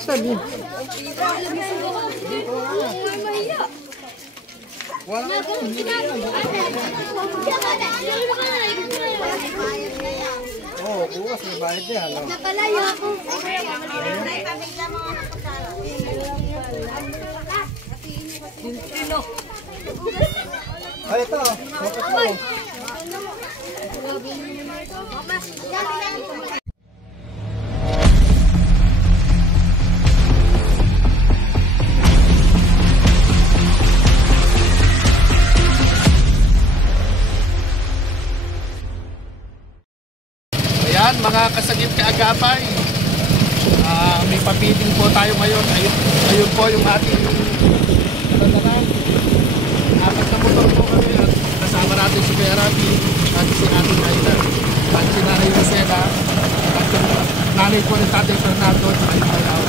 Sabi. Oh, bukas may bayad din. Nakalayo ako. Ay, ito. Bakit mo? Ayan, mga kasagip kaagapay. May papiting po tayo ngayon. Ayun po yung ating tatanan. Apat na motor po kami at kasama natin si Kuya Rabi at si ating Ayla at si Nanay Lucela at yung nanay po ni Tatay Fernando at yung Ayaw.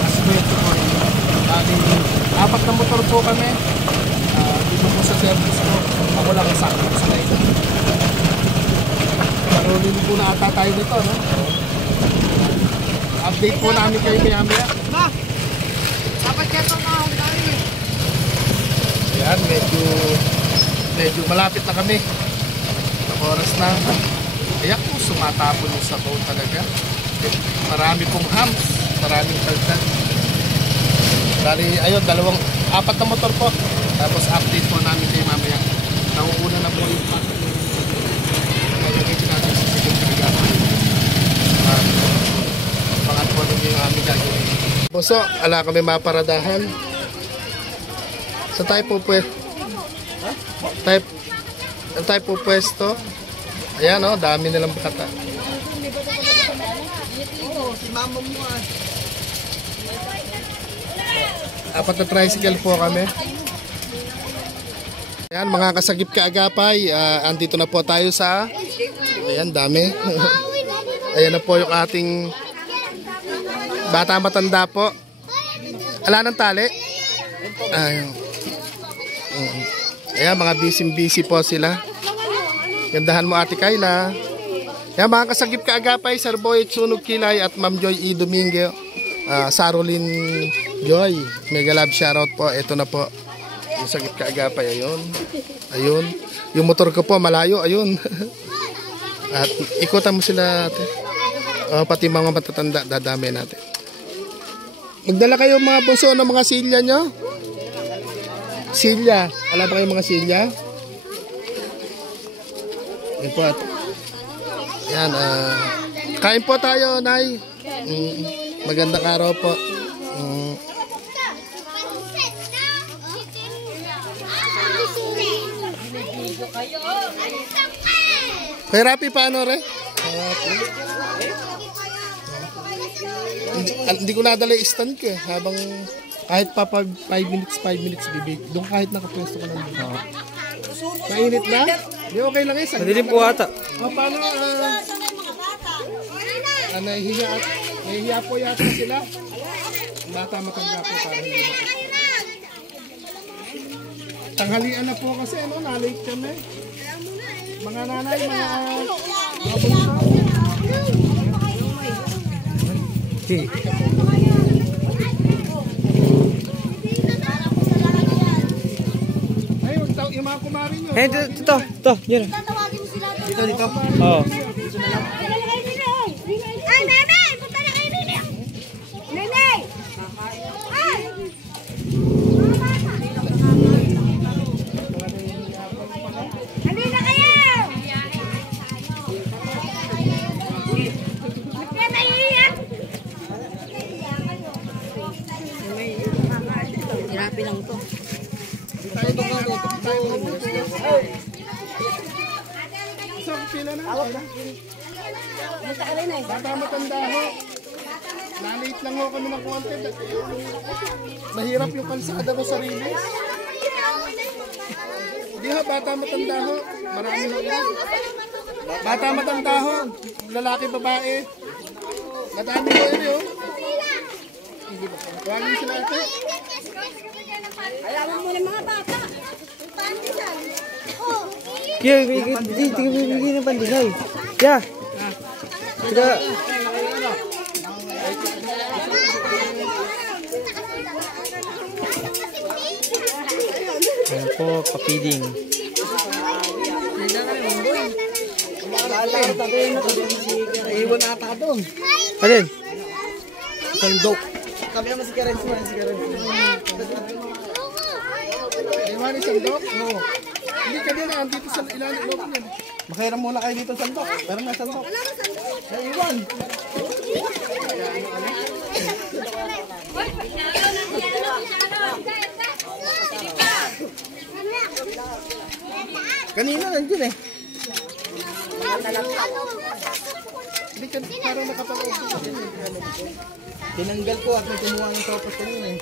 Mas kwento po. Apat na motor po kami. Dito po sa service ko. Ako lang isang sa Ayla. Marunong po na ata tayo nito, no? Update po namin kayo maya-maya. Ma! Dapat kaya ito na akong tayo eh. Ayan, medyo malapit na kami. Sa oras na. Ayan po, sumatapon yung sabaw talaga. Marami pong hams, maraming kaldan. Dali, ayun, apat na motor po. Tapos update po namin kayo mamaya. Nauuna na po yung nagagay natin sa sigang pinagagawa. Pangat po rin yung aming gagawin. Boso, ala kami maparadahan. Sa tayo po pwesto. Ayan o, dami nilang bata. Si mama mo ah. Apat na tricycle po kami. Ayan, mga kasagip kaagapay, andito na po tayo sa, ayan, dami. Ayan na po yung ating bata matanda po. Ala ng tali. Ayan. Ayan, mga busy po sila. Gandahan mo Ate Kayla. Ayan, mga kasagip kaagapay, Sir Boy Sunog Kilay at Ma'am Joy E. Domingo. Sarolyn Joy, mega love shoutout po. Ito na po yung sagip kaagapay. Ayun. Yung motor ko po malayo. Ayun. At ikutan mo sila ate. Pati mga matatanda dadami natin. Magdala kayo mga bunso ng mga silya nyo. Silya. Alam ba kayo mga silya? Ayan po. Ayan. Kain po tayo, Nay. Magandang araw po. Kaya Rapi, paano re? Hindi ko nadala yung stand ko eh. Habang kahit pa pag 5 minutes bibig. Doon kahit nakapwesto ka lang. Mainit na? Di okay lang eh. Madilim po ata. Paano? Nahihiya po yata sila. Bata matanda po para hindi na. Tanghalian na po kasi ano, na-late kami. Mga nanay, mga bunso. Ay, yung mga kumari nyo. Eh, ito. Yan. Dito. Oo. Ay, Nenay! Punta na kayo, Nenay! Nenay! Ay! Hindi na kayo! Ba't ka naiiyak? Hirapi lang to. Isang pila na. Bata matanda ho. Na-late lang ho kami ng konti. Mahirap yung kalsada ko sarili. Hindi ho, bata matanda ho. Marami ho yan. Bata matanda ho. Lalaki, babae. Madami ho yun ho. Huwagin sila ito. Ayaw mo muna mga bata. Paano yan? Oh, Yeah, bigyan ng pandesal. Yeah. Tiga. Ayan po, papiding. Iwan ata doon. Alin? Sandok. Kami naman si Karen. Si Karen. Iwan yung sandok? Oo. Hindi ka din dito sa ilalim loob niyan. Makiram muna kayo dito sandok. Meron na sandok. Iwan. Kanina nandiyan eh. Hindi ka parang nakapag-open ka din. Tinanggal ko at may kumuha ng sopas kanina eh.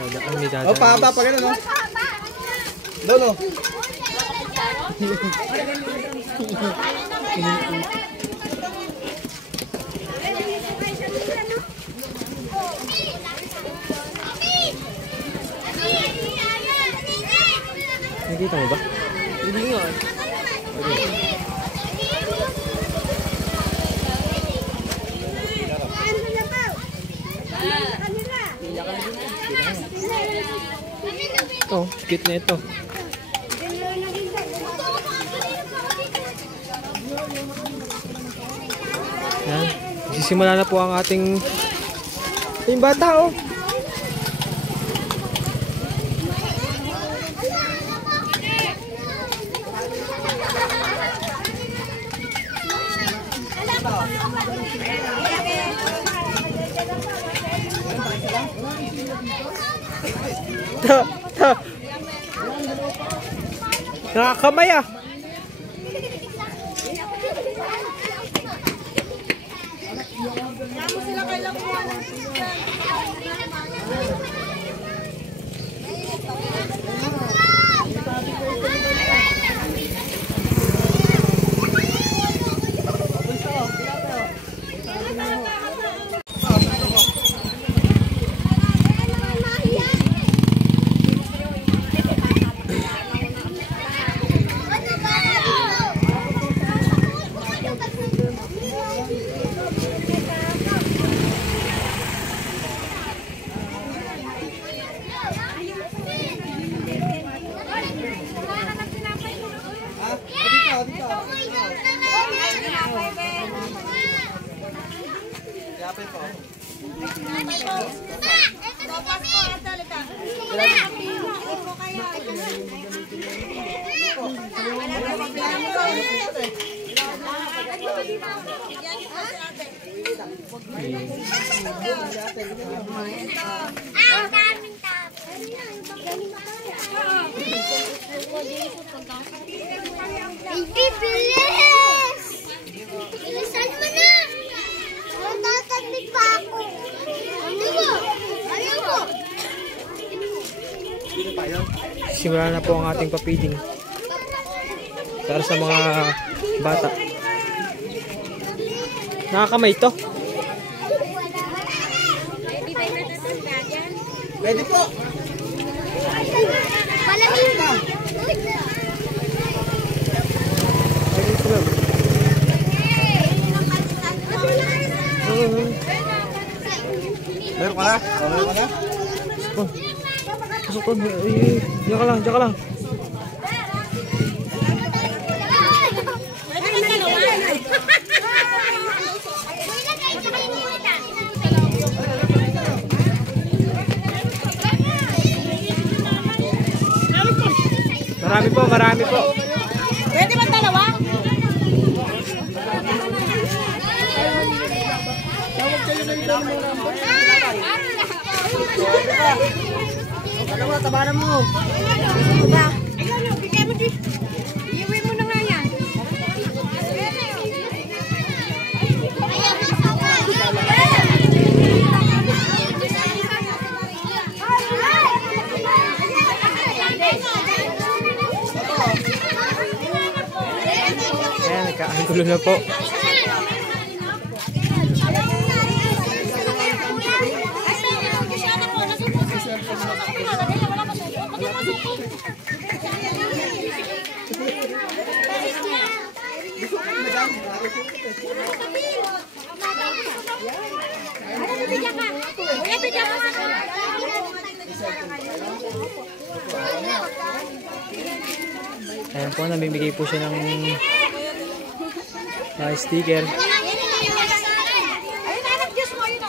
Ang may dadaan. O, pahaba pa gano'n no? Doon o. Nakita mo ba? Hindi nga. Oh, cute na ito. Yan. Sisimula na po ang ating bata oh. Nakakamay ah. Bilis! Bilisan mo na! Natataklit pa ako. Ano mo? Ano mo? Simula na po ang ating papiding para sa mga bata. Nakakamay ito. Pwede po. Palamig ka. Meron ka na? Meron ka na? Pasok ko. Diyan ka lang, diyan ka lang. Marami po, marami po. Pwede ba dalawa? Dalawa, tabaran mo. Bigyan mo di. Iwi mo na nga yan. Ayan, nagkakagulo na po. Ayan po, namimigay po siya ng sticker. Ayun, anak, Diyos mo, yun.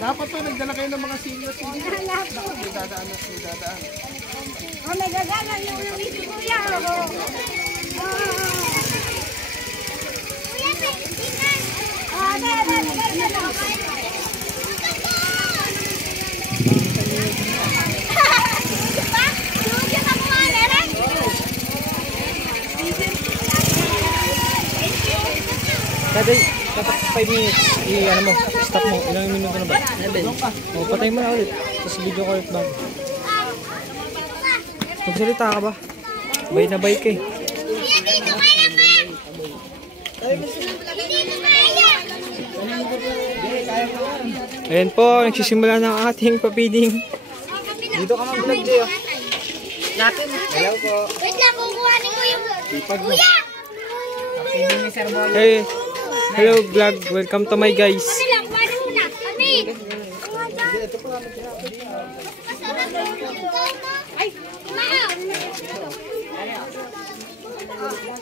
Dapat po, nagdala kayo ng mga senior. May dadaan. Oh, may gagana yung Luigi, kuya. Dati, dapat 5 minutes. Ano mo, stop mo. Ilang minuto na ba? 7. O, patay mo na ulit. Tapos video ko ulit ba? Magsalita ka ba? Bay na bay ka eh. Ayan po, nagsisimula ng ating papiding. Dito ka mag-vlog, Jay. Natin. Hello po. Wait lang, kukuhanin ko yung... Kuya! Feeding ni Sir Boy. Hey, hello vlog. Welcome to my guys. Ano lang, kuhanin mo na. Kami! Ay, maaw!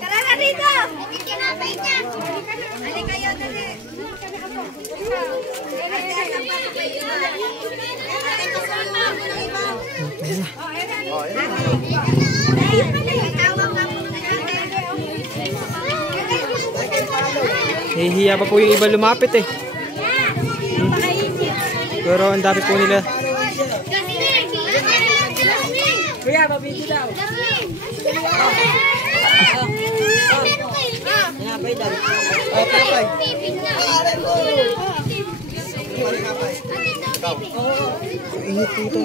Tara na dito! Hindi kinapay niya! Dali kayo, dali! Hihiya pa po yung iba lumapit eh. Pero ang dami po nila. Kuya, mabili daw. Init po ito.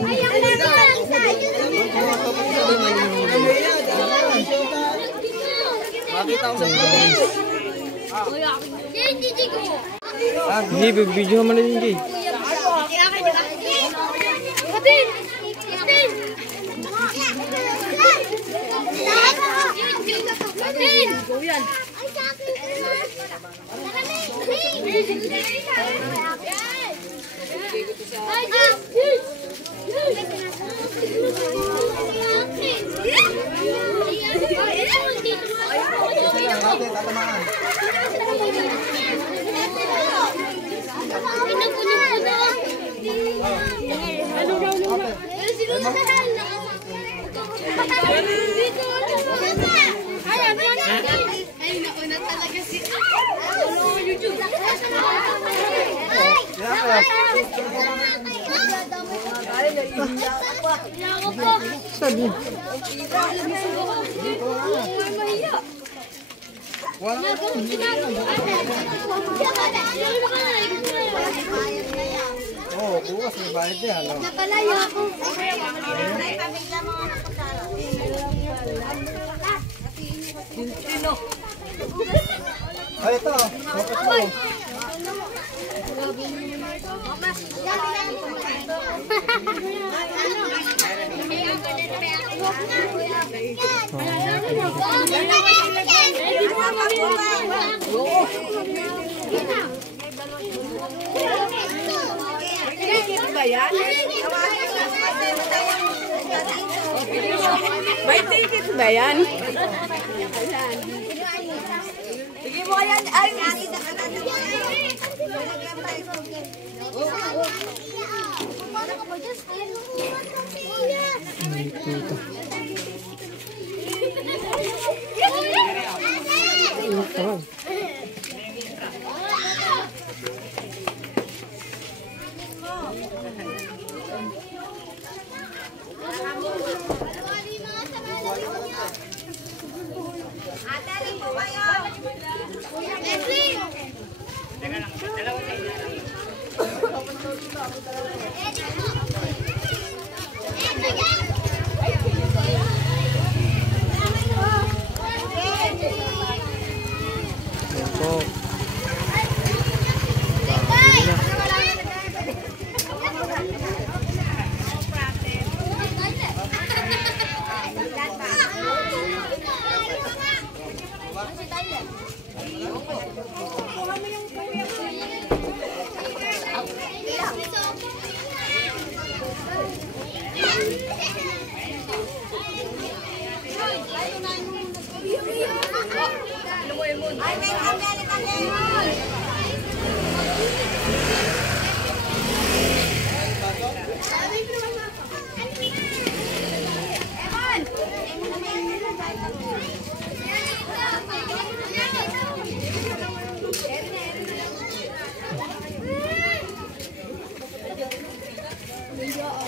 Makita ko sa Hindi, video naman na yun, Jay. Sabi. Oo, bukas may bayad din. Napalayo ako. Ay, ito. Bakit mo? May ticket ba yan? Sige mo yan. Ay, Dito. Ayan po. Bili na. Ay, may kami.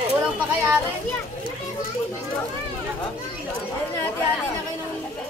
Kulang pa kaya rin. Ayun na, hati-hati na kayo ng isa.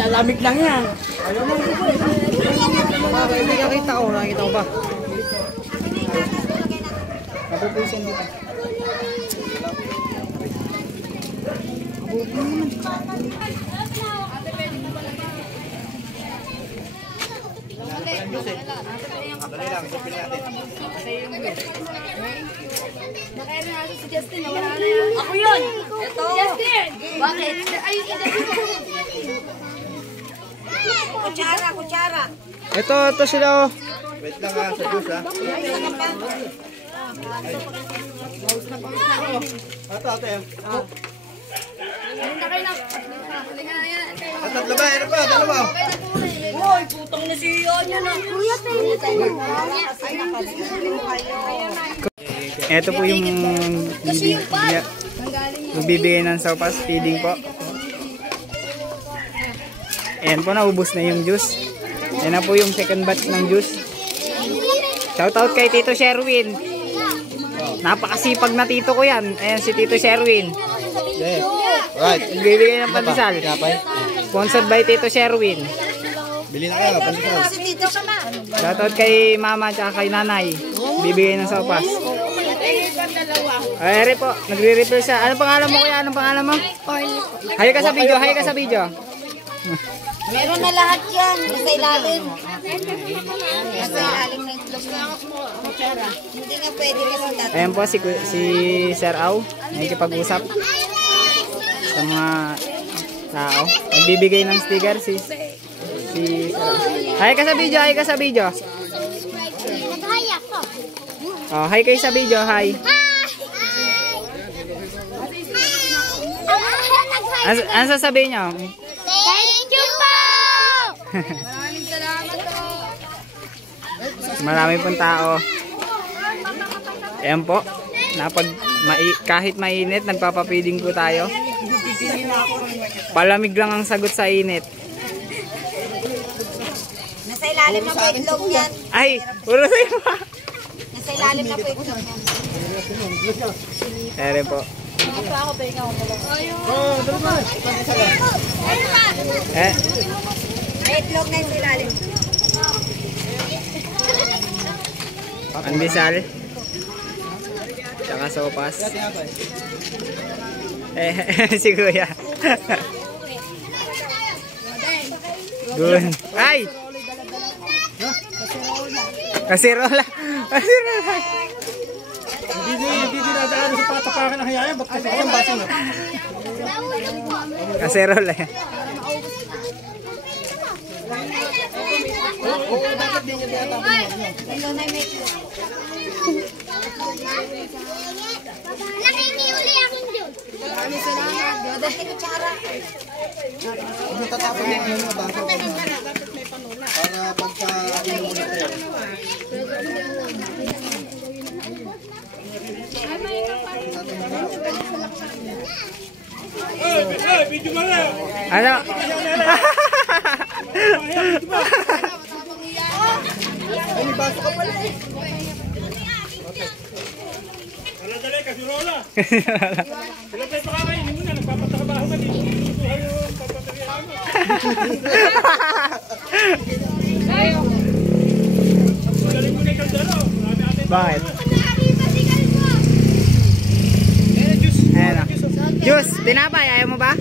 Lalamig lang yan. Nakita ko ba? Napupusin dito. Si Justin, wala na yan. Ako yun! Ito! Justin! Bakit? Ay, Kutsara. Ito sila. Wait lang ha, sa juice ha. Ate. Halika kayo na. Halika na yan. At tatlo ba? Ano pa? Dalawa. Hoy, putong na si Yonya na. Kuya, Ito po yung bibigay ng sopas, feeding po. Ayan po, naubos na yung juice. Ayan na po yung second batch ng juice. Shoutout kay Tito Sherwin. Napakasipag na tito ko yan. Ayan si Tito Sherwin. Right. Bibigay ng pandesal. Sponsored by Tito Sherwin. Bili na kayo. Pandesal. Shoutout kay mama at kay nanay. Bibigay ng sopas. Ay, ere po. Nagre-refill siya. Anong pangalan mo kuya? Anong pangalan mo? Hay ka sa video. Hay ka sa video. Meron na lahat yan. Nasa ilalim. Nasa ilalim na itlog na. Hindi nga pwede kasi dati. Ayan po si Sir Au. Nakikipag-usap sa mga tao. Nagbibigay ng sticker si Sir Au. Hay ka sa video. Hay ka sa video. Naghaya ko. Oh, hi kayo sa video. Hi. Ano sasabihin nyo? Thank you po! Maraming salamat po. Marami pong tao. Ayan po. Kahit mainit, nagpapapiling po tayo. Palamig lang ang sagot sa init. Nasa ilalim na po itlog yan. Ay, puro sa'yo pa. Nasa ilalim na po itlog yan. Ayan po. Eh, May itlog na yung ilalim. pandesal. Tsaka sopas. Si Kuya. Gun. Ay! Kasirola. Kasirola. Hindi dinadaan sa patapakan ng hayaya. Ba't kasi ang baso na? Kasirola. Nakiniuli aking Diyos. Maraming salamat. Dati kutsara. Ano tatapon mo yung mga baso? Para pagka inom mo na tayo. Ano? Ay, may baso ka pala eh. Bakit? Ayan o. Juice, tinapay, ayaw mo ba?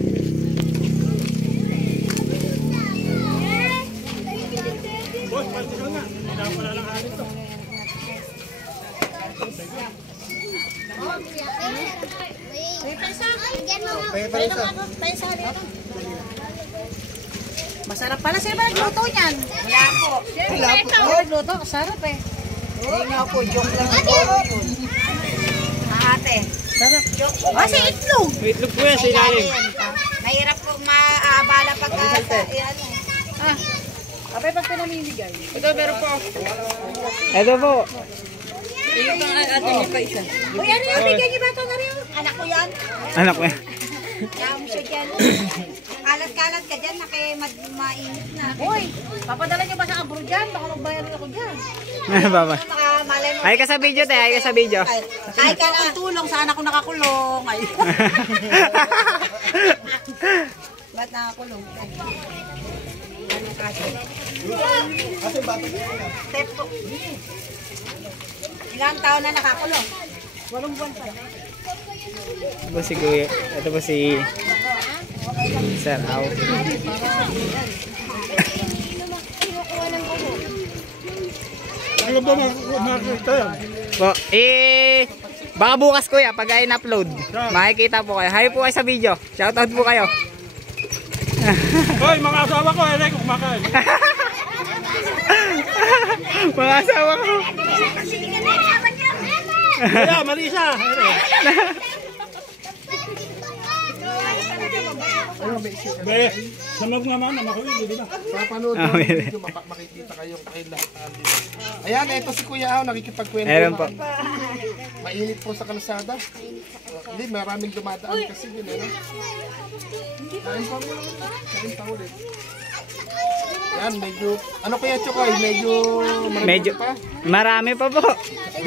Masarap pala siya ba nagluto niyan? Wala po. Wala po. Nagluto, sarap eh. Hindi nga po, joke lang po yun. Ate. Sarap. Kasi itlog. Itlog po yan sa ilalim. Mahirap po maabala pagka Ah. Abay pag pinamimigay. Ito meron po. Ito po. Uy, ano yung bigyan niyo ba ito na rin? Anak ko yan. Anak ko yan. Yam siya dyan. Kalat-kalat ka dyan, mainit na. Uy, papadala niyo ba sa abro dyan? Baka magbayar ako dyan. Baba. Malay mo. Ay ka sa video tayo, ay ka sa video. Ay ka ng tulong, sana ako nakakulong. Ay. Ba't nakakulong? Ano kasi? Step po. Ilang taon na nakakulong? 8 buwan pa. Ito po si Kuya. Ito po si Sir Au. Ano ba makikita yan? Po, baka bukas Kuya, pag in-upload, makikita po kayo. Hi po kayo sa video. Shoutout po kayo. Hoy, mga asawa ko, hindi ko kumakain. Mga asawa ko. Kaya, mali siya. Be, samag naman na makawili, di ba? Papanood mo yung video, makikita kayong kailangan. Ayan, ito si Kuya Au, nakikipagkwento. Meron po. Mainit po sa kalsada. Hindi, maraming dumadaan kasi din. Kain pa ulit. Kain pa ulit. Yan, medyo, ano kaya Chokoy? Medyo pa. Marami pa po.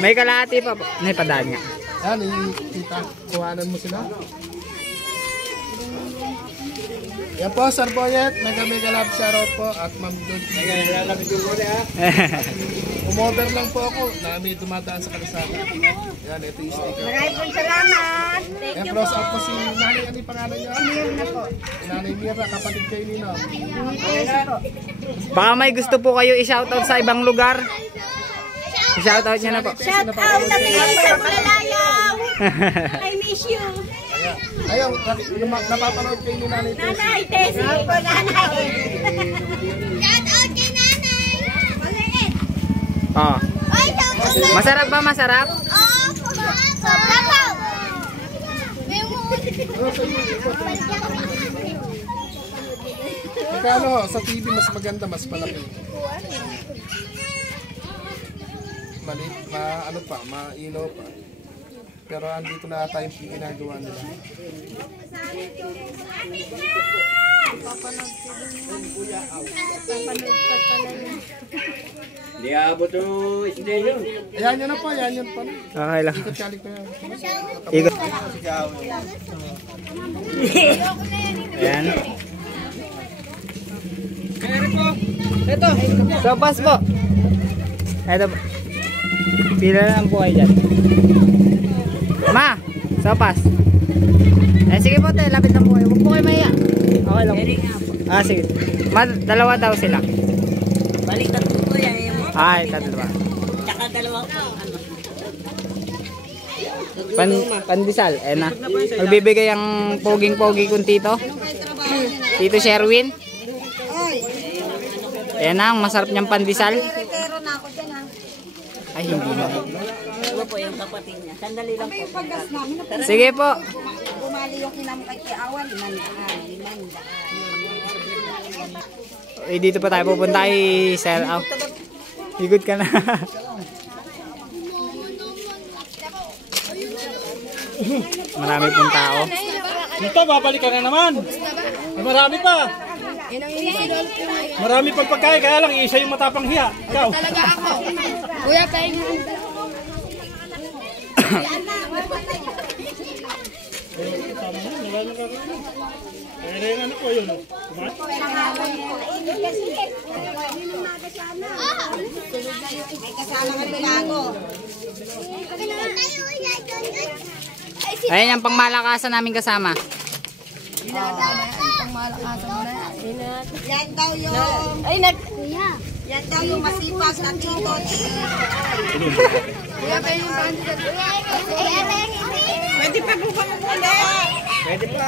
May kalahati pa po. May padaan nga. Yan, kita. Kuhanan mo sila. Yan po, Sir Boyet. Mega love shoutout po. At Ma'am Jod. Umorder lang po ako na may dumadaan sa kalsada. Yan, ito yung sticker. Maraming pong salamat. Thank Yan, you close po. up po si Nanay. Ano yung pangalan niya? Mirna po. Nanay Mira, kapatid kayo nino. Yes po. Baka may gusto po kayo i-shoutout sa ibang lugar. I-shoutout nyo na po. Shout out na kayo sa Bulalayaw. I miss you. Ayun, napapanood kayo ni Nanay Tessie. Nanay, Tessie. Opo, nanay. Shout out kay nanay. Maliit. Oh. Ay, shout out na. Masarap ba? Masarap? Sobra po. Kano, sa TV mas maganda, mas malaki. Malit, ano pa, maino pa. Pero andito na ata yung ginagawa nila. Di abot o isda yun. Ayan yun na po, ayan yun pa. Okay lang. Ikot-kalik ko yan. Ikot. Ayan. Ito. Sopas po. Ito po. Pila lang po kayo dyan. Ma, sopas. Eh sige po tayo, lapit lang po kayo. Huwag po kayo maya. Okay lang. Ah sige. Ma, dalawa daw sila. Balik tatlo po yan. Ay, tatlo ba? Tsaka dalawang Pandesal. Eh na. Magbibigay ang poging-pogi kong tito. Tito Sherwin. Ayan na, ang masarap niyang pandesal. Pero na ako dyan ha. Ay, hindi na. Ano po yung kapatid niya? Sandali lang po. Paggas namin na Sige po. bumali yung kinam kay Kiawan. 500. Eh, dito pa tayo pupunta ay sell out. Higod ka na. Marami pong tao. Dito, babalik ka na naman. Marami pa. Marami pang pagkain, kaya lang isa yung matapang hiya. Ikaw. Talaga ako. Kuya, pahinga. Ano po yun? May kasama ka rin bago. Ayan yung pangmalakasan namin kasama. Yan daw yung... Yan daw yung masipag na tito. Pwede pa po ba muna? Pwede pa.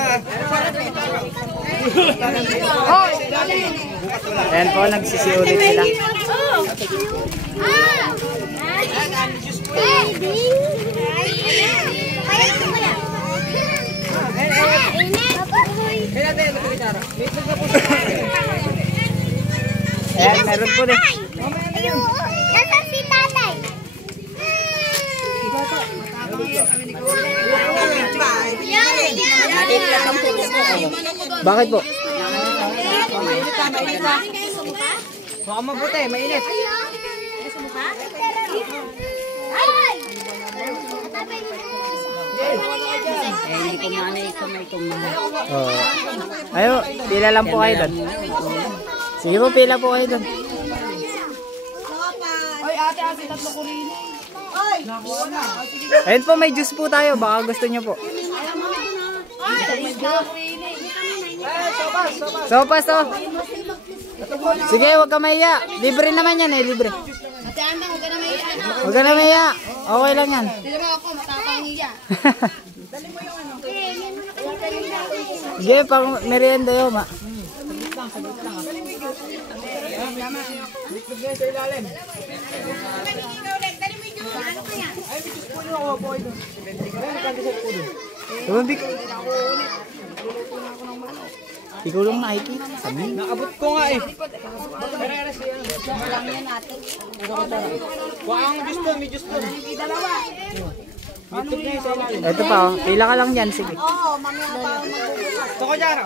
Ayan po, nagsisiulit sila. Ayan, meron po din. Nasaan si tatay? Bakit po? Baka mabuti, mainit. Oo. Ayo, pila lang po kayo doon. Sige po, pila po kayo doon. Ayun po, may juice po tayo. Baka gusto nyo po. Sopas to. Sige, huwag ka mahiya. Libre naman yan eh, libre. Huwag ka na mahiya. Okay lang yan. Sige, pang merienda yun, ma. Tumabik. Ikaw lang nakikita. Sabi. Naabot ko nga eh. Kuhaan ang gusto, may gusto. Ito pa, oh. Pila ka lang yan. Sige. Oo, mamaya pa ako magbubukas. Ito ko dyan.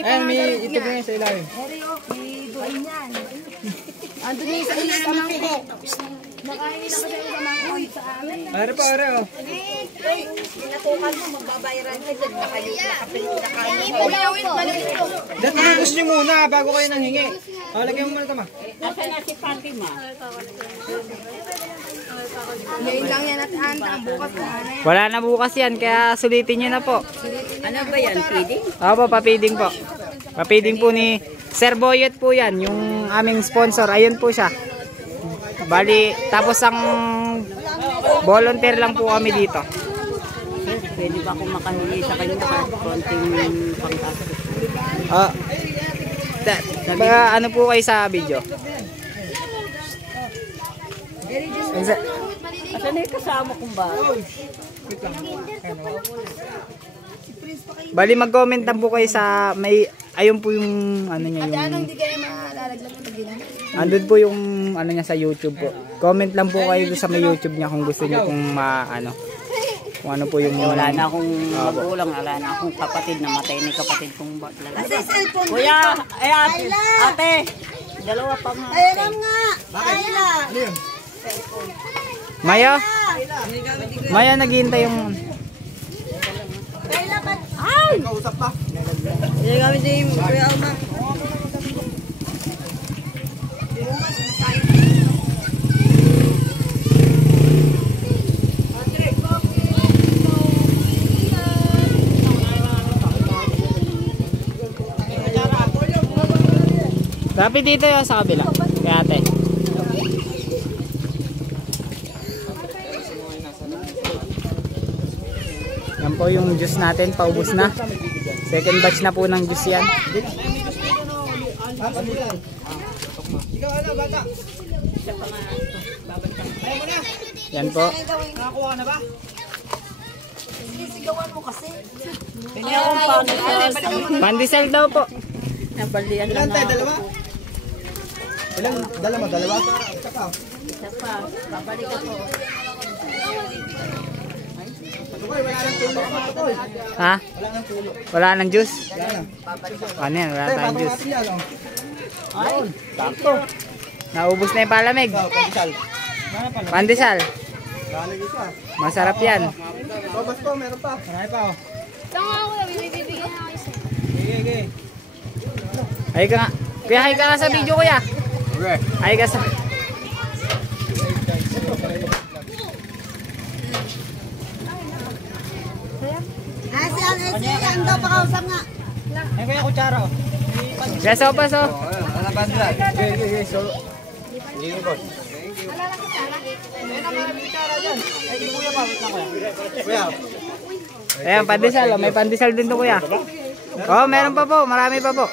Ayan, may ito po nga sa ilalim. Ando na yung sa isang mangkok. Nakain na kasi yung mangkok sa amin. Are pa, are oh. Pinatukan mo, magbabayaran ka dyan. Nakayo, nakain. Dati gusto nyo muna bago kayo nanghingi. Lagyan mo muna ito, ma. Ngayon lang yan at ang bukas na. Wala na bukas yan, kaya sulitin nyo na po. Ano ba yan, feeding? Opo, papiding po. Papiding po ni Sir Boyet po yan, yung aming sponsor. Ayun po siya. Bali, tapos ang volunteer lang po kami dito. Pwede ba akong makahingi sa kanya kahit konting panggastos? Ano po kayo sa video? Asan na yung kasama kong ba? Bali, mag-comment lang po kayo sa may ayun po yung ano niya yung Hindi kayo malalaglag ng pagdinan. andun po yung ano niya sa YouTube po. Comment lang po kayo sa may YouTube niya kung gusto niyo kung ano kung ano po yung Wala na akong magulang, wala na akong kapatid, namatay na yung kapatid kong lalaki. Kuya, ay ate, dalawa pa nga. Ayun nga! Ayla! Maya? Maya naghihintay yung Ayla ba? Kausap pa. Hindi kami din, Kuya Alma. Rapid dito yun sa kabila. Kaya ate. Yan po yung juice natin. Paubos na. Second batch na po ng juice yan. Ikaw ano, bata? Yan po. Nakakuha na ba? Pandesal daw po. Nabalian Ilan na tayo, nga. dalawa? Ilan, dalawa? Dalawa? Isa pa. Isa pa, babalik ako. Tukoy, wala nang tulo. Tukoy. Ha? Wala nang tulo. Wala nang juice? Wala na. Ano yan? Wala Tay, tayong patong juice. natin yan, oh. Ay, Sakto. Naubos na yung palamig. Ikaw, pandesal. Pandesal. Galing isa. Masarap yan. Sobas po, meron pa. Marami pa oh. Tama ako, bibigyan na ako isa. Sige. Ay ka nga. Kuya, ay ka nga sa video, kuya. Okay. Ay ka sa... Ang daw pakausap nga. Ay, kuya, kutsara oh. Kuya, sopas, oh. Ano bandral? Okay. So, sige, boss. Kuya. Ayan, pandesal. Oh. May pandesal din to, kuya. Oh, meron pa po. Marami pa po.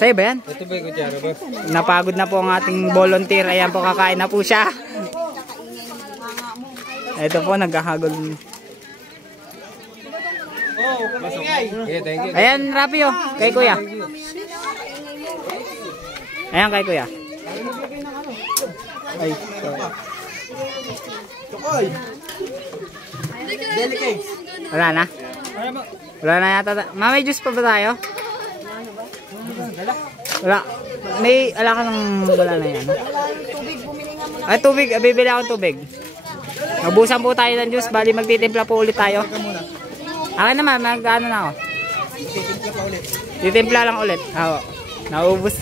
Sa'yo ba yan? Ito ba yung kutsara, boss? Napagod na po ang ating volunteer. Ayan po, kakain na po siya. Ito po, nagkakagod. Okay, thank you. Ayan, Rapi, oh. Kay kuya. Ayan, kay kuya. Ay, sorry. Chokoy. Delicate. Wala na? Wala na yata. May juice pa ba tayo? Wala. May, ala ka ng wala na yan. Ay, tubig. Bibili akong tubig. Nabusan po tayo ng juice. Bali, magtitimpla po ulit tayo. Akin naman, mag-ano na ako. Titimpla lang ulit. Oo. Naubos.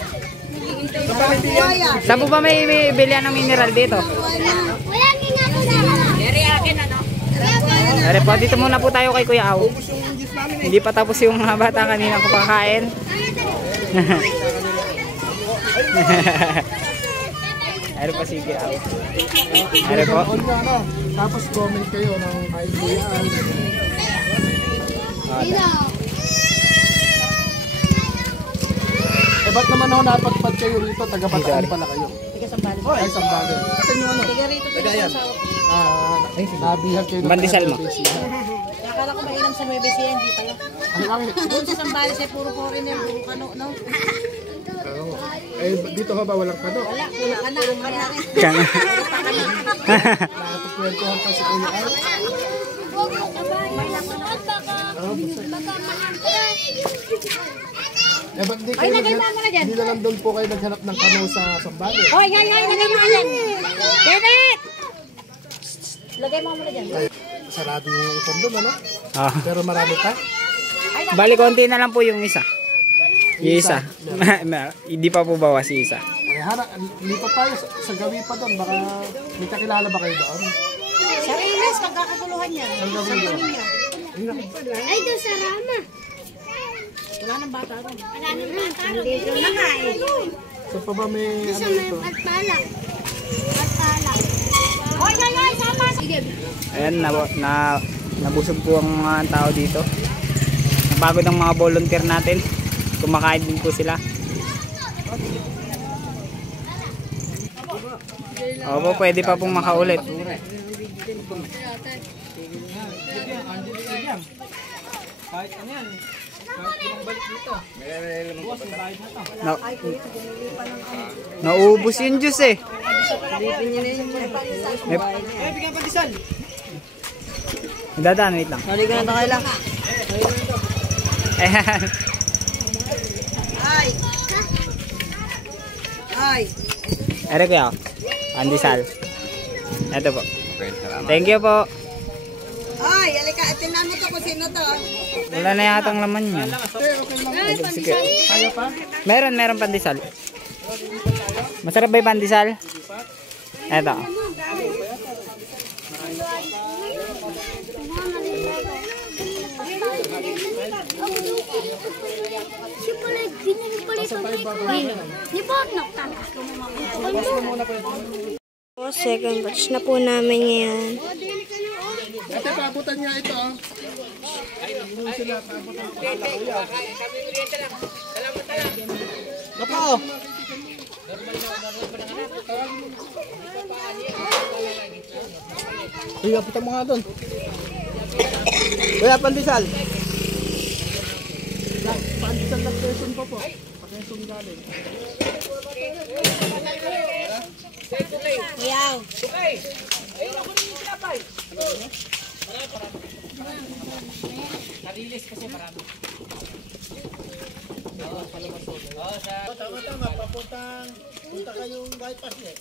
Saan po ba may bilihan ng mineral dito? Dari po, dito muna po tayo kay Kuya Aw. Hindi pa tapos yung mga bata kanina ko pakain. Ari pa sige Aw. Ari po. Tapos comment kayo ng kay Kuya Al. Eh, ba't naman ako napagpad kayo rito? Taga-Bataan pala kayo. Taga-Sambales. Ay, Sambales. Kasi nyo ano? Tagayan. Nabihag kayo ng Bandisal mo. Akala ko mainam sa Nueva Ecija, hindi pala. Doon sa Sambales ay puro foreigner, puro kano, no? Eh, dito ka ba walang kano? Wala, puro kana. Kana. Nakapagkwentuhan pa si Kuya Al. Eh, ba't di kayo hindi na lang doon po kayo naghanap ng kano sa Sambales? Hoy, lagay mo dyan. Kenneth! Lagay mo muna dyan. Sarado yung ipon doon, ano? Ah. Pero marami pa. Bali, konti na lang po yung isa. Yung isa. Hindi pa po bawas yung isa. Eh, lipat tayo sa gawi pa doon. Baka may kakilala ba kayo doon? Sa Riles, pagkakaguluhan niya. Ang gawi doon. Ay, doon sa Rama. Wala nang bata ron. Wala nang bata. Dito na nga eh. So pa ba may ano May dito? patpalak. Patpalak. Hoy, sama. Sige. Ayan, nabusog po ang mga tao dito. Napagod ang mga volunteer natin. Kumakain din po sila. Opo, pwede pa pong makaulit. Kahit ano yan. Kahit yung balik dito. Naubos yung juice eh. Eh, bigyan pa disal. Dadaan, wait lang. Naligo na tayo lang. Ayan. Ay! Ay! Ere kuya, pandesal. Ito po. Thank you po. Ay! Alika, itinan mo to kung sino to. Wala na yatang laman yan. Sige. Meron pandesal. Masarap ba yung pandesal? Ito. Second batch na po namin ngayon. Ate, paabutan niya ito. Nako! Kuya, puta mo nga doon. Kuya, pandesal. Pandesal na person pa po. Pakesong galing. Kuyaw! Tama-tama, punta kayong bypass eh.